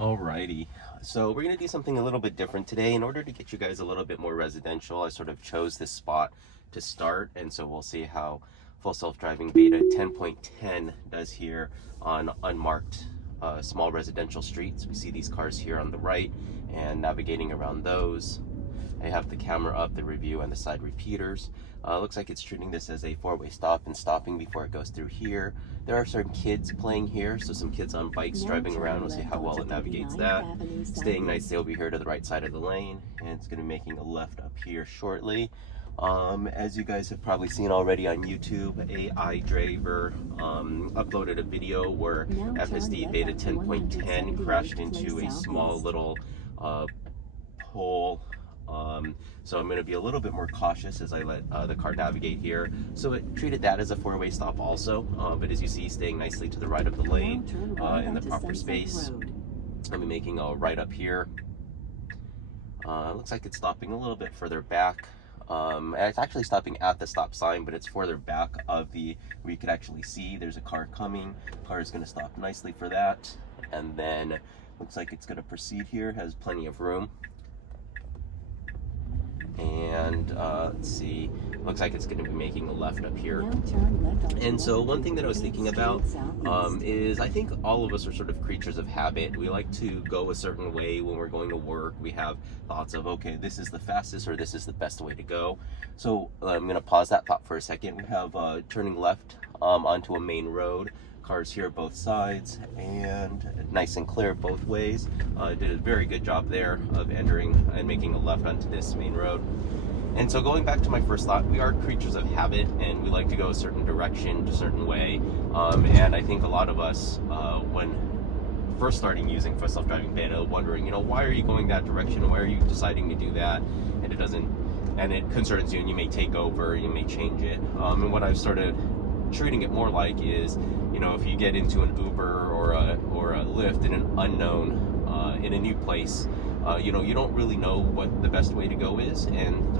Alrighty, so we're going to do something a little bit different today. In order to get you guys a little bit more residential, I sort of chose this spot to start, and so we'll see how full self-driving beta 10.10 does here on unmarked small residential streets. We see these cars here on the right, and navigating around those. I have the camera up, the review, and the side repeaters. Looks like it's treating this as a four-way stop and stopping before it goes through here. There are some kids playing here, so some kids on bikes driving around. We'll see how well it navigates that. Staying nicely over here to the right side of the lane, and it's going to be making a left up here shortly. As you guys have probably seen already on YouTube, iDriver uploaded a video where FSD Beta 10.10 crashed into a small little pole. So I'm going to be a little bit more cautious as I let the car navigate here. So it treated that as a four-way stop also, but as you see, staying nicely to the right of the lane in the proper space. I'll be making a right up here. Looks like it's stopping a little bit further back. It's actually stopping at the stop sign, but it's further back of the where you can actually see there's a car coming. Car is going to stop nicely for that, and then looks like it's going to proceed here. Has plenty of room. And let's see, looks like it's going to be making a left up here. And so one thing that I was thinking about is I think all of us are sort of creatures of habit. We like to go a certain way when we're going to work. We have thoughts of, okay, this is the fastest or this is the best way to go. So I'm going to pause that thought for a second. We have turning left onto a main road. Cars here both sides, and nice and clear both ways. Did a very good job there of entering and making a left onto this main road. And so going back to my first thought, we are creatures of habit, and we like to go a certain direction, a certain way. And I think a lot of us, when first starting using full self-driving beta, wondering, why are you going that direction? Why are you deciding to do that? And it concerns you, and you may take over, you may change it. And what I've started treating it more like is, if you get into an Uber or a Lyft in an unknown, in a new place, you don't really know what the best way to go is,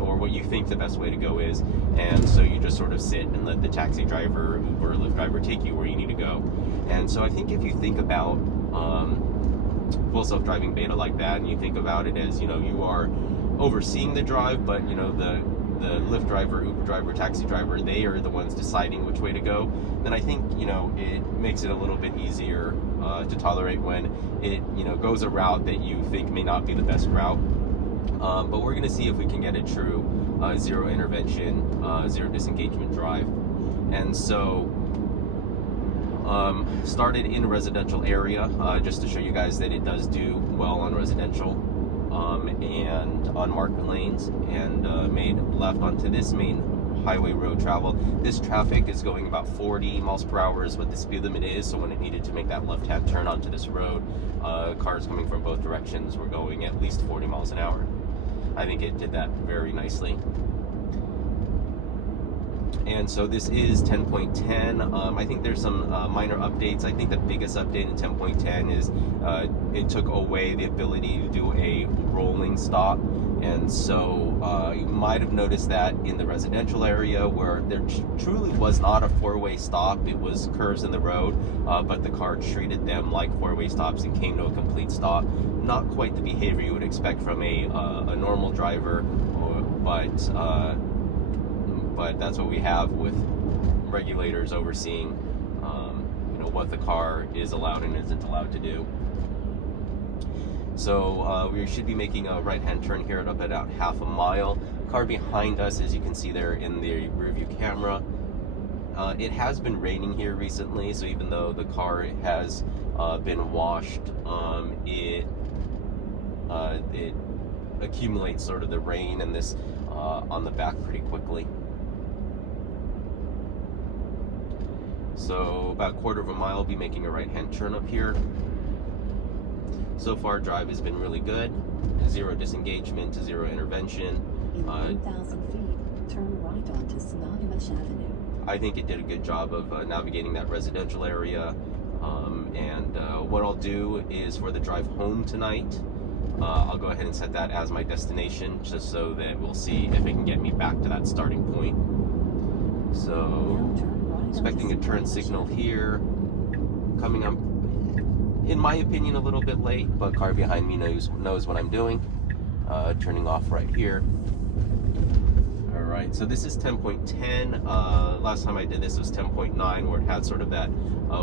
or what you think the best way to go is, and so you just sort of sit and let the taxi driver, Uber, Lyft driver take you where you need to go. And so I think if you think about full self-driving beta like that, and you think about it as, you are overseeing the drive, but the Lyft driver, Uber driver, taxi driver, they are the ones deciding which way to go, then I think, it makes it a little bit easier to tolerate when it, goes a route that you think may not be the best route. But we're going to see if we can get a true zero intervention, zero disengagement drive. And so started in a residential area, just to show you guys that it does do well on residential. And on marked lanes, and made left onto this main highway road travel. This traffic is going about 40 miles per hour is what the speed limit is, so when it needed to make that left-hand turn onto this road, cars coming from both directions were going at least 40 miles an hour. I think it did that very nicely. And so this is 10.10. I think there's some minor updates. I think the biggest update in 10.10 is it took away the ability to do a rolling stop. And so you might have noticed that in the residential area where there truly was not a four-way stop. It was curves in the road, but the car treated them like four-way stops and came to a complete stop. Not quite the behavior you would expect from a normal driver, but that's what we have with regulators overseeing, what the car is allowed and isn't allowed to do. So we should be making a right-hand turn here at about half a mile. Car behind us, as you can see there in the rearview camera. It has been raining here recently, so even though the car has been washed, it accumulates sort of the rain and this on the back pretty quickly. So about a quarter of a mile, be making a right-hand turn up here. So far, drive has been really good. Zero disengagement, zero intervention. In 1,000 feet, turn right onto Snohomish Avenue. I think it did a good job of navigating that residential area. What I'll do is for the drive home tonight, I'll go ahead and set that as my destination, just so that we'll see if it can get me back to that starting point. So, expecting a turn signal here, coming up in my opinion, a little bit late, but car behind me knows what I'm doing. Turning off right here. Alright, so this is 10.10. Last time I did this was 10.9, where it had sort of that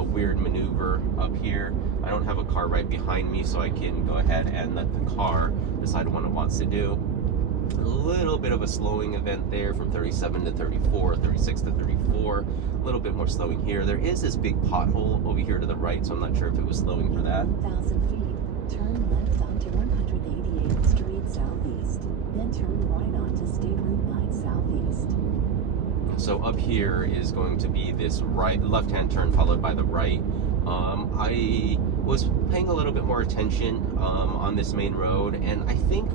weird maneuver up here. I don't have a car right behind me, so I can go ahead and let the car decide what it wants to do. A little bit of a slowing event there from 37 to 34, 36 to 34. A little bit more slowing here. There is this big pothole over here to the right, so I'm not sure if it was slowing for that. 1,000 feet. Turn left onto 188th Street Southeast. Then turn right onto State Route 9 Southeast. So up here is going to be this left-hand turn followed by the right. I was paying a little bit more attention on this main road, and I think,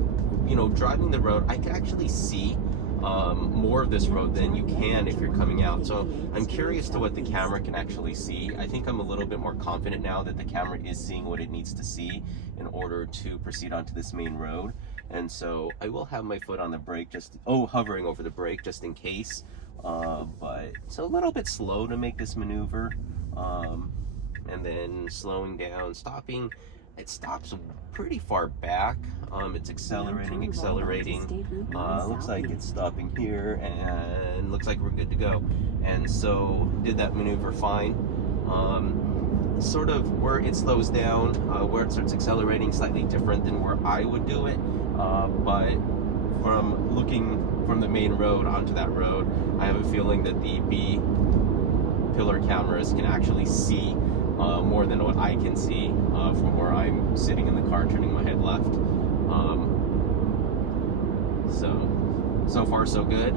you know, driving the road, I can actually see more of this road than you can if you're coming out. So I'm curious to what the camera can actually see. I think I'm a little bit more confident now that the camera is seeing what it needs to see in order to proceed onto this main road. And so I will have my foot on the brake, hovering over the brake just in case. But it's a little bit slow to make this maneuver. And then slowing down, stopping. It stops pretty far back. It's accelerating. Looks like it's stopping here, and looks like we're good to go. And so did that maneuver fine. Sort of where it slows down, where it starts accelerating, slightly different than where I would do it. But from looking from the main road onto that road, I have a feeling that the B pillar cameras can actually see more than what I can see from where I'm sitting in the car turning my head left. So far so good.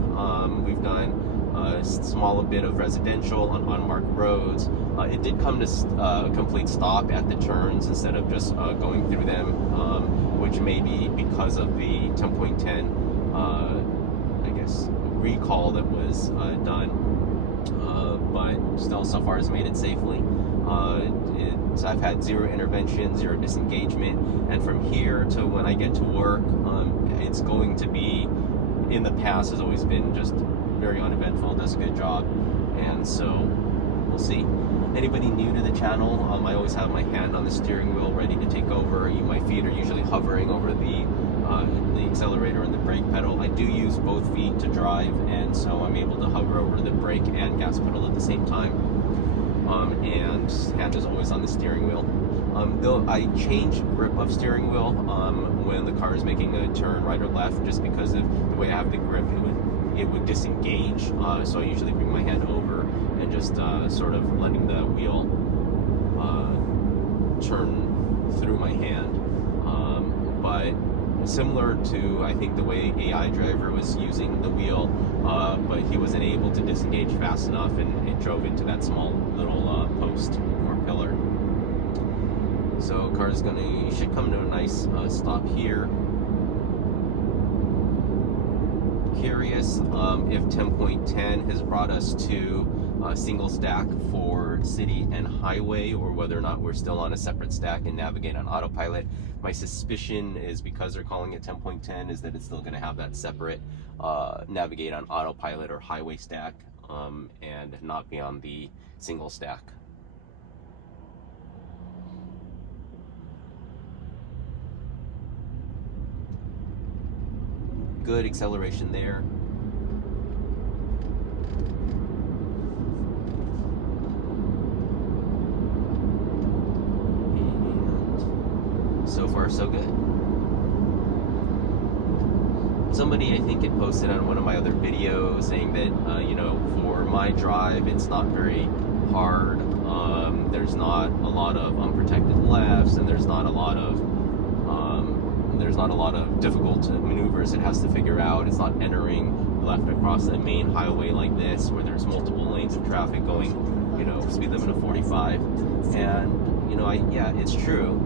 We've done a small bit of residential on unmarked roads. It did come to a complete stop at the turns instead of just going through them, which may be because of the 10.10 I guess recall that was done. But still, so far has made it safely. I've had zero intervention, zero disengagement, and from here to when I get to work, it's going to be, in the past, has always been just very uneventful. Does a good job, and so we'll see. Anybody new to the channel, I always have my hand on the steering wheel ready to take over. My feet are usually hovering over the accelerator and the brake pedal. I do use both feet to drive, and so I'm able to hover over the brake and gas pedal at the same time. And hand is always on the steering wheel. Though I change grip of steering wheel when the car is making a turn right or left, just because of the way I have the grip, it would disengage. So I usually bring my hand over and just sort of letting the wheel turn through my hand. But similar to, I think, the way AI driver was using the wheel, but he wasn't able to disengage fast enough, and it drove into that small little post or pillar. So car's should come to a nice stop here. Curious if 10.10 has brought us to single stack for city and highway, or whether or not we're still on a separate stack and navigate on autopilot. My suspicion is, because they're calling it 10.10, is that it's still going to have that separate navigate on autopilot or highway stack, and not be on the single stack. Good acceleration there. And so far, so good. Somebody, I think, had posted on one of my other videos saying that, for my drive, it's not very hard. There's not a lot of unprotected lefts, and there's not a lot of difficult maneuvers it has to figure out. It's not entering left across a main highway like this, where there's multiple lanes of traffic going, speed limit of 45. And, yeah, it's true.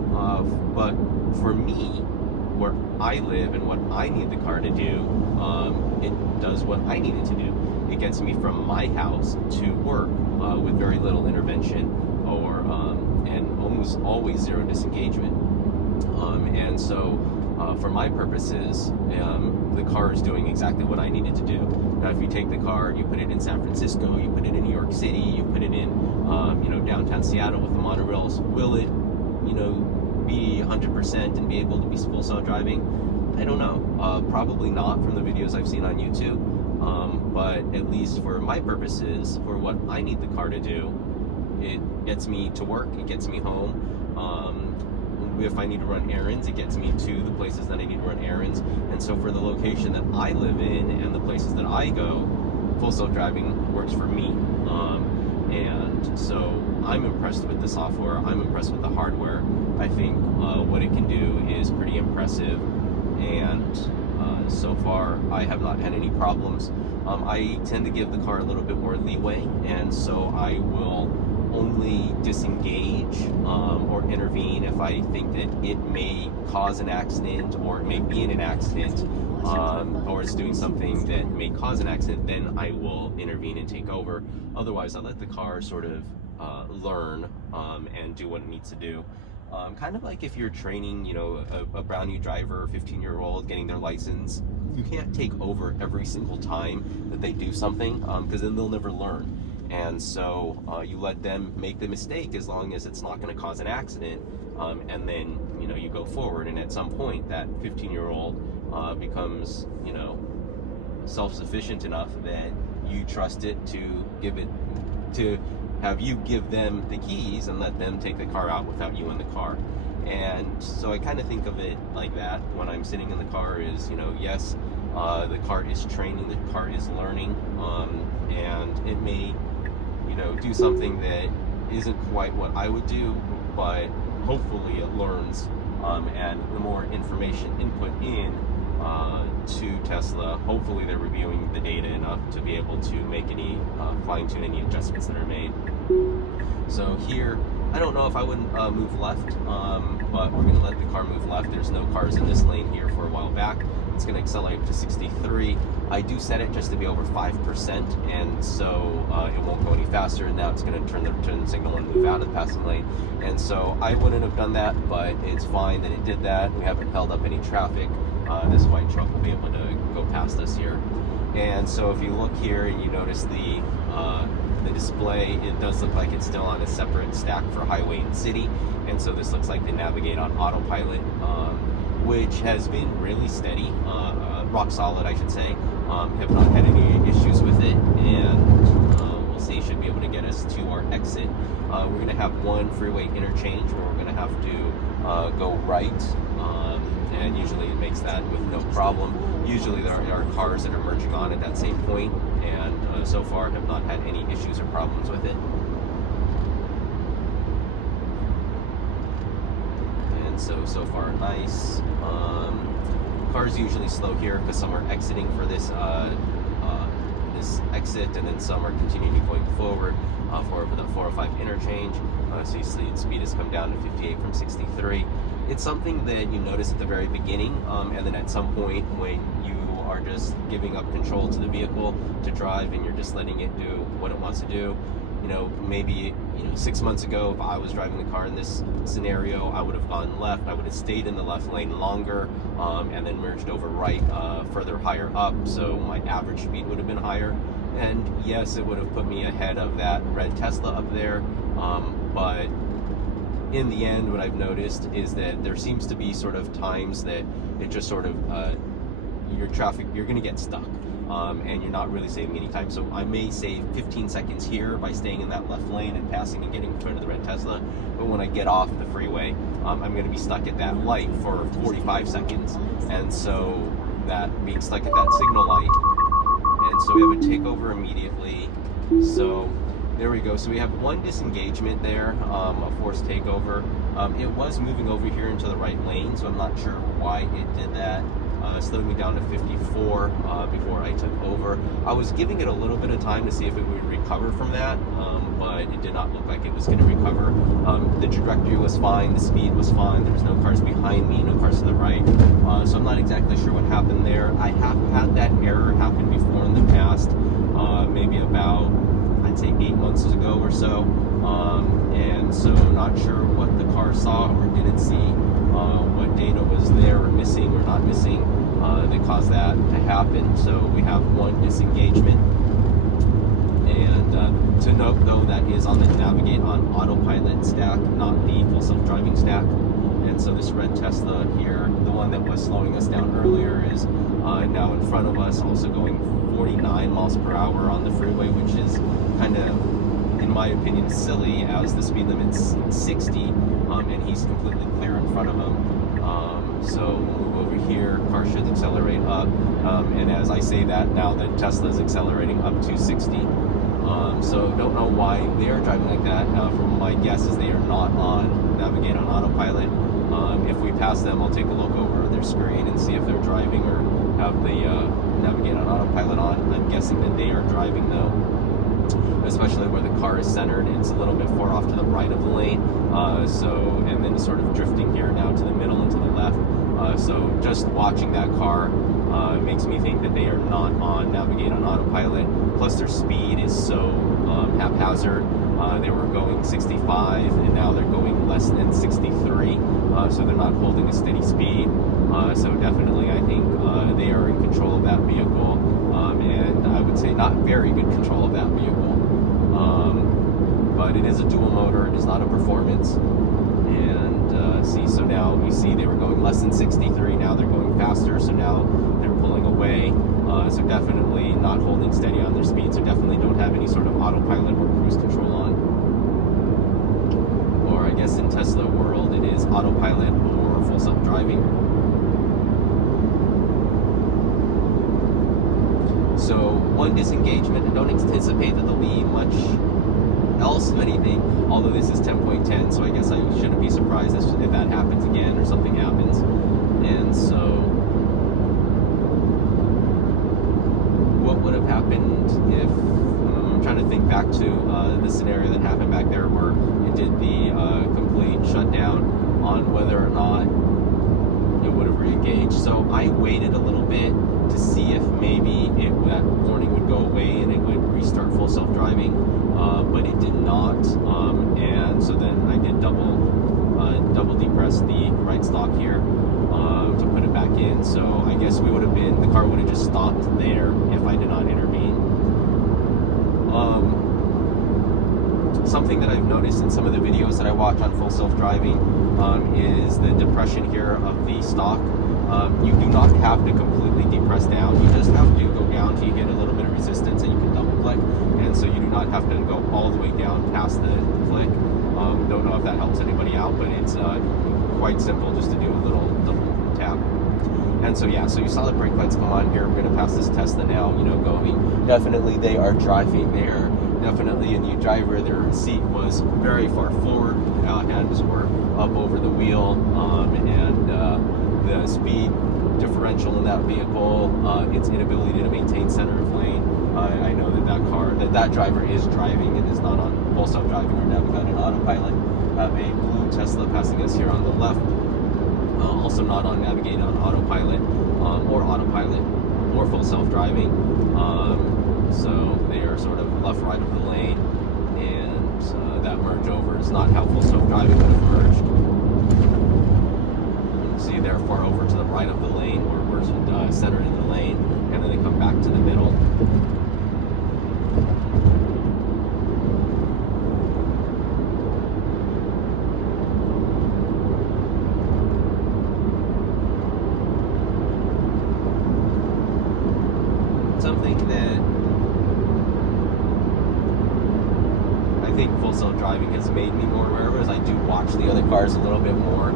But for me, where I live and what I need the car to do, it does what I need it to do. It gets me from my house to work with very little intervention, and almost always zero disengagement. And so, for my purposes, the car is doing exactly what I need it to do. Now, if you take the car, you put it in San Francisco, you put it in New York City, you put it in, downtown Seattle with the monorails, will it, be 100% and be able to be full self-driving? I don't know. Probably not from the videos I've seen on YouTube. But at least for my purposes, for what I need the car to do, it gets me to work, it gets me home. If I need to run errands, it gets me to the places that I need to run errands. And so for the location that I live in and the places that I go, full self-driving works for me. And so I'm impressed with the software, I'm impressed with the hardware. I think what it can do is pretty impressive, and so far I have not had any problems. I tend to give the car a little bit more leeway, and so I will only disengage or intervene if I think that it may cause an accident, or it may be in an accident, or it's doing something that may cause an accident. Then I will intervene and take over. Otherwise, I let the car sort of learn and do what it needs to do. Kind of like if you're training, a brand new driver, 15-year-old getting their license, you can't take over every single time that they do something, because then they'll never learn. And so you let them make the mistake as long as it's not going to cause an accident, and then you go forward. And at some point, that 15-year-old becomes self-sufficient enough that you trust it to have you give them the keys and let them take the car out without you in the car. And so I kind of think of it like that when I'm sitting in the car is, yes, the car is training, the car is learning, and it may, do something that isn't quite what I would do, but hopefully it learns, and the more information input in to Tesla, hopefully they're reviewing the data enough to be able to make any fine-tune any adjustments that are made. So here, I don't know if I would move left, but we're going to let the car move left. There's no cars in this lane here for a while back. It's going to accelerate to 63. I do set it just to be over 5%, and so it won't go any faster, and now it's going to turn the turn signal and move out of the passing lane. And so I wouldn't have done that, but it's fine that it did that. We haven't held up any traffic. This white truck will be able to go past us here. And so if you look here and you notice the display, it does look like it's still on a separate stack for highway and city. And so this looks like they navigate on autopilot, which has been really steady, rock solid, I should say. Have not had any issues with it, and we'll see. Should be able to get us to our exit. We're going to have one freeway interchange where we're going to have to go right, and usually it makes that with no problem. Usually there are cars that are merging on at that same point, and so far have not had any issues or problems with it. And so far nice. Cars usually slow here because some are exiting for this this exit, and then some are continuing going forward for the 405 interchange. So you see the speed has come down to 58 from 63. It's something that you notice at the very beginning, and then at some point when you are just giving up control to the vehicle to drive and you're just letting it do what it wants to do. Maybe 6 months ago, if I was driving the car in this scenario, I would have gone left. I would have stayed in the left lane longer, and then merged over right further higher up, so my average speed would have been higher. And yes, it would have put me ahead of that red Tesla up there, but in the end, what I've noticed is that there seems to be sort of times that it just sort of you're going to get stuck. And you're not really saving any time. So I may save 15 seconds here by staying in that left lane and passing and getting in front of the red Tesla. But when I get off the freeway, I'm going to be stuck at that light for 45 seconds. And so that being stuck at that signal light. And so we have a takeover immediately. So there we go. So we have one disengagement there, a forced takeover. It was moving over here into the right lane, so I'm not sure why it did that. Slowed me down to 54 before I took over. I was giving it a little bit of time to see if it would recover from that, but it did not look like it was going to recover. The trajectory was fine, the speed was fine, there was no cars behind me, no cars to the right, so I'm not exactly sure what happened there. I have had that error happen before in the past, maybe about, I'd say 8 months ago or so, and so I'm not sure what the car saw or didn't see, what data was there or missing or not missing that caused that to happen. So we have one disengagement, And to note though, that is on the navigate on autopilot stack, not the full self-driving stack. And so this red Tesla here, the one that was slowing us down earlier, is now in front of us, also going 49 miles per hour on the freeway, which is kind of, in my opinion, silly, as the speed limit's 60, and he's completely clear in front of him. So we'll move over here, car should accelerate up, and as I say that, now the Tesla is accelerating up to 60. So don't know why they are driving like that. From my guess is they are not on navigate on autopilot. If we pass them, I'll take a look over their screen and see if they're driving or have the navigate on autopilot on. I'm guessing that they are driving though, especially where the car is centered. It's a little bit far off to the right of the lane, and then sort of drifting here now to the middle and to the left. So just watching that car makes me think that they are not on navigate on autopilot. Plus their speed is so haphazard. They were going 65 and now they're going less than 63, so they're not holding a steady speed. So definitely I think they are in control of that vehicle, and I would say not very good control of that vehicle. But it is a dual motor, it is not a performance. And see, so now you see they were going less than 63, now they're going faster, so now they're pulling away. So definitely not holding steady on their speed, so definitely don't have any sort of autopilot or cruise control on. Or I guess in Tesla world it is autopilot or full self-driving. So one disengagement, I don't anticipate that there'll be much else of anything, although this is 10.10, so I guess I shouldn't be surprised if that happens again or something happens. And so what would have happened if, I'm trying to think back to the scenario that happened back there where it did the complete shutdown, on whether or not it would have re-engaged. So I waited a little bit to see if maybe that warning would go away and it would restart full self-driving, but it did not, and so then I did double depress the right stalk here to put it back in. So I guess the car would have just stopped there if I did not intervene. Something that I've noticed in some of the videos that I watch on full self-driving is the depression here of the stalk. You do not have to completely depress down, you just have to go down till you get a little bit of resistance and you can double click, and so you do not have to go all the way down past the click. Don't know if that helps anybody out, but it's quite simple just to do a little double tap. And so yeah, so you saw the brake lights come on here. We're going to pass this Tesla now, going. Definitely they are driving there. Definitely a new driver. Their seat was very far forward. Hands were up over the wheel, and the speed differential in that vehicle, its inability to maintain center of lane. I know that driver is driving and is not on full self-driving or navigate on autopilot. Have a blue Tesla passing us here on the left. Also not on navigate on autopilot, or full self-driving. So they are sort of left, right of the lane, and that merge over is not how full self-driving would have merged. See, they're far over to the right of the lane, or we're centered in the lane, and then they come back to the middle. Something that I think full self-driving has made me more aware of is I do watch the other cars a little bit more,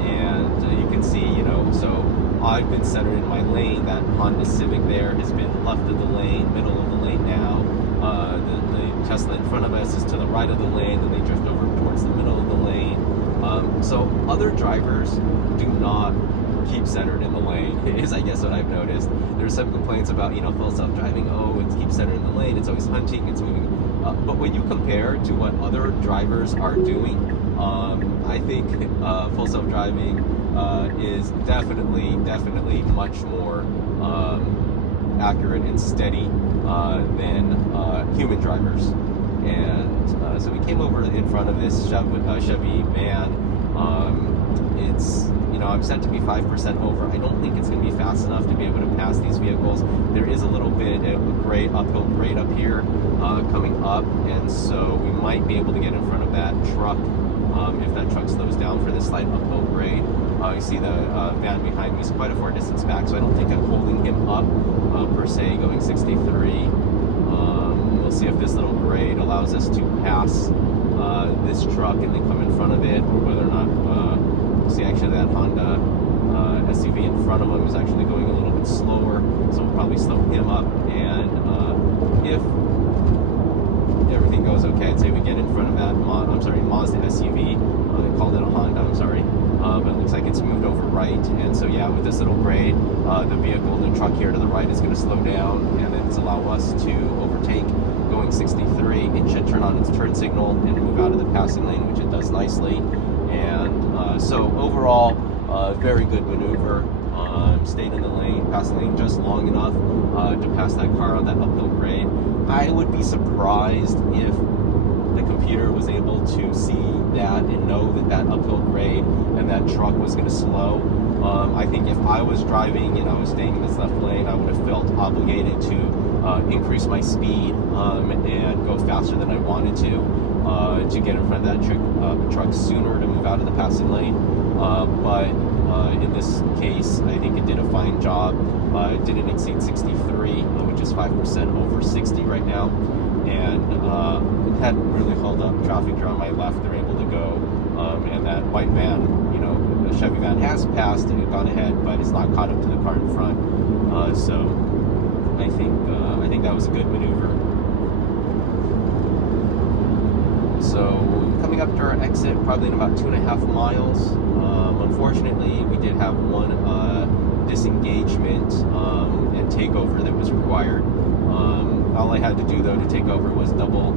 and you can see, so I've been centered in my lane. That Honda Civic there has been left of the lane, middle of the lane now. The Tesla in front of us is to the right of the lane, then they drift over towards the middle of the lane. So other drivers do not keep centered in the lane, is I guess what I've noticed. There's some complaints about, full self-driving, it keeps centered in the lane, it's always hunting, it's moving. But when you compare to what other drivers are doing, I think full self-driving is definitely much more accurate and steady than human drivers. And so we came over in front of this Chevy van, it's, you know, I'm set to be 5% over. I don't think it's going to be fast enough to be able to pass these vehicles. There is a little bit of a uphill grade up here coming up, and so we might be able to get in front of that truck if that truck slows down for this slight uphill grade. You see the van behind me is quite a far distance back, so I don't think I'm holding him up per se going 63. We'll see if this little grade allows us to pass this truck and then come in front of it, or whether or not we'll see actually that Honda SUV in front of him is actually going a little bit slower, so we'll probably slow him up, and if everything goes okay, I'd say we get in front of that Mazda SUV. They called it a Honda, I'm sorry, but it looks like it's moved over right, and so yeah, with this little grade, the truck here to the right is going to slow down, and then it's allow us to overtake going 63. It should turn on its turn signal and move out of the passing lane, which it does nicely, and so overall, very good maneuver. Stayed in the lane, passed the lane just long enough to pass that car on that uphill grade. I would be surprised if the computer was able to see that and know that that uphill grade and that truck was going to slow. I think if I was driving and I was staying in this left lane, I would have felt obligated to increase my speed and go faster than I wanted to get in front of that truck sooner to move out of the passing lane. But in this case, I think it did a fine job. It didn't exceed 63, which is 5% over 60 right now, and it hadn't really held up. Traffic here on my left, they're able to go, and that white van, you know, the Chevy van has passed and gone ahead, but it's not caught up to the car in front. So I think that was a good maneuver. So coming up to our exit, probably in about 2.5 miles. Unfortunately, we did have one disengagement and takeover that was required. All I had to do though to take over was double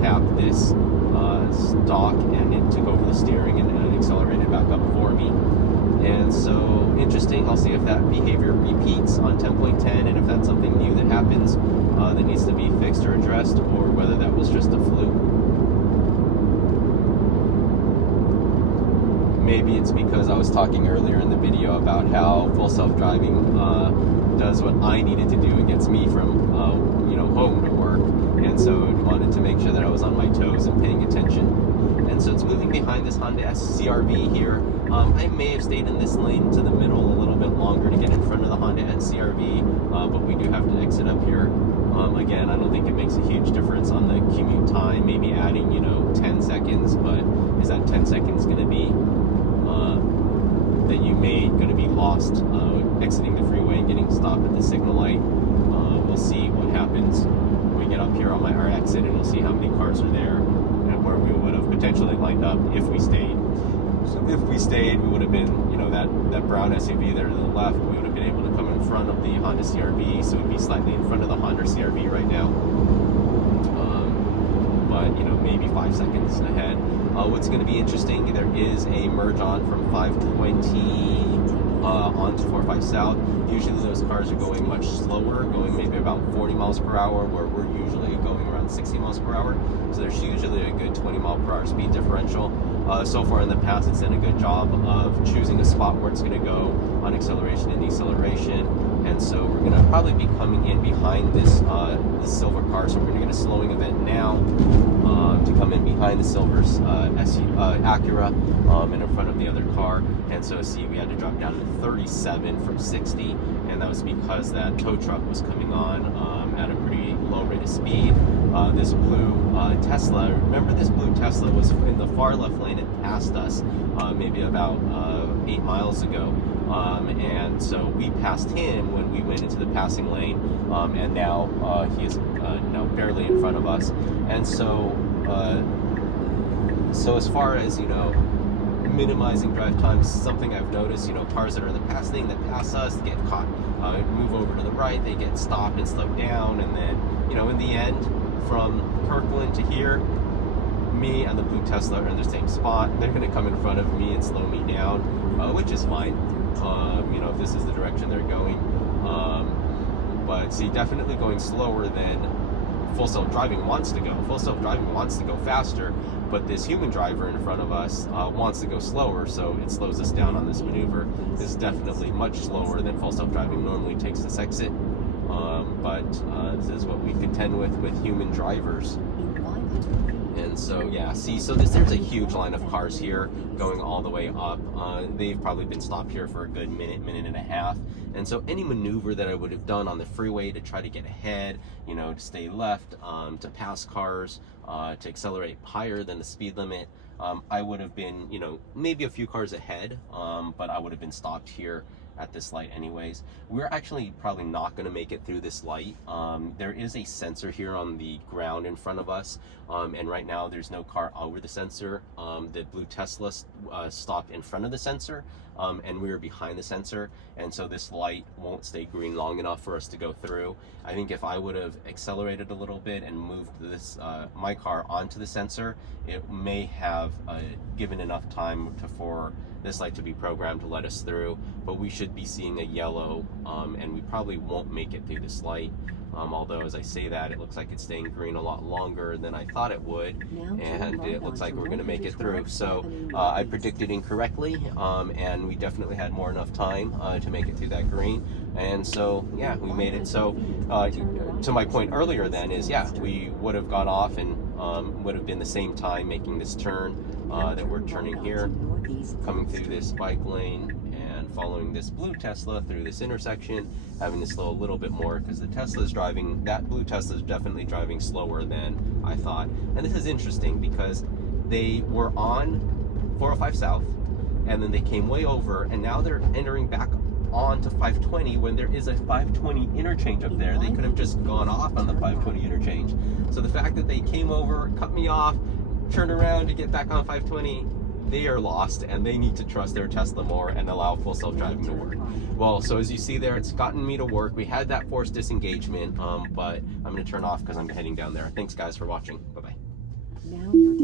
tap this stalk, and it took over the steering and accelerated back up for me. And so, interesting, I'll see if that behavior repeats on 10.10, and if that's something new that happens that needs to be fixed or addressed, or whether that was just a fluke. Maybe it's because I was talking earlier in the video about how full self-driving does what I needed to do. It gets me from home to work, and so I wanted to make sure that I was on my toes and paying attention. And so it's moving behind this Honda CR-V here. I may have stayed in this lane to the middle a little bit longer to get in front of the Honda CR-V, but we do have to exit up here. Again, I don't think it makes a huge difference on the commute time, maybe adding 10 seconds, but is that 10 seconds going to be that you made going to be lost exiting the freeway and getting stopped at the signal light? We'll see what happens when we get up here on our exit, and we'll see how many cars are there and where we would have potentially lined up if we stayed. So if we stayed, we would have been, that brown SUV there to the left, we would have been able to come in front of the Honda CR-V, so we'd be slightly in front of the Honda CR-V right now. But maybe 5 seconds ahead. What's going to be interesting, there is a merge on from 520 onto 45 South. Usually those cars are going much slower, going maybe about 40 miles per hour, where we're usually going around 60 miles per hour. So there's usually a good 20 mile per hour speed differential. So far in the past, it's done a good job of choosing a spot where it's going to go on acceleration and deceleration. And so we're going to probably be coming in behind this silver car. So we're going to get a slowing event now to come in behind the silver's Acura and in front of the other car. And so see, we had to drop down to 37 from 60, and that was because that tow truck was coming on at a pretty low rate of speed. This blue Tesla, remember this blue Tesla was in the far left lane and passed us maybe about 8 miles ago. And so we passed him when we went into the passing lane, and now he is now barely in front of us. And so as far as minimizing drive times, something I've noticed, cars that are in the pass lane that pass us get caught, move over to the right, they get stopped and slowed down, and then in the end, from Kirkland to here, me and the blue Tesla are in the same spot. They're going to come in front of me and slow me down, which is fine. If this is the direction they're going. But see, definitely going slower than full self-driving wants to go. Full self-driving wants to go faster, but this human driver in front of us wants to go slower, so it slows us down on this maneuver. This is definitely much slower than full self-driving normally takes this exit, but this is what we contend with human drivers. And so, yeah, see, so there's a huge line of cars here going all the way up. They've probably been stopped here for a good minute and a half. And so any maneuver that I would have done on the freeway to try to get ahead, you know, to stay left, to pass cars, to accelerate higher than the speed limit, I would have been, you know, maybe a few cars ahead, but I would have been stopped here at this light anyways. We're actually probably not going to make it through this light. There is a sensor here on the ground in front of us, and right now there's no car over the sensor. The blue Tesla stopped in front of the sensor, and we were behind the sensor, and so this light won't stay green long enough for us to go through. I think if I would have accelerated a little bit and moved this my car onto the sensor, it may have given enough time for this light to be programmed to let us through, but we should be seeing a yellow, and we probably won't make it through this light. Although as I say that, it looks like it's staying green a lot longer than I thought it would, and it looks like we're going to make it through. So I predicted incorrectly, and we definitely had more enough time to make it through that green, and so yeah, we made it. So to my point earlier then is, yeah, we would have got off and would have been the same time making this turn that we're turning here, coming through this bike lane and following this blue Tesla through this intersection, having to slow a little bit more because the Tesla's driving, that blue Tesla is definitely driving slower than I thought. And this is interesting because they were on 405 South, and then they came way over, and now they're entering back on to 520 when there is a 520 interchange up there. They could have just gone off on the 520 interchange. So the fact that they came over, cut me off, turned around to get back on 520, they are lost, and they need to trust their Tesla more and allow full self-driving to work. Well, so as you see there, it's gotten me to work. We had that forced disengagement, but I'm going to turn off because I'm heading down there. Thanks guys for watching. Bye-bye.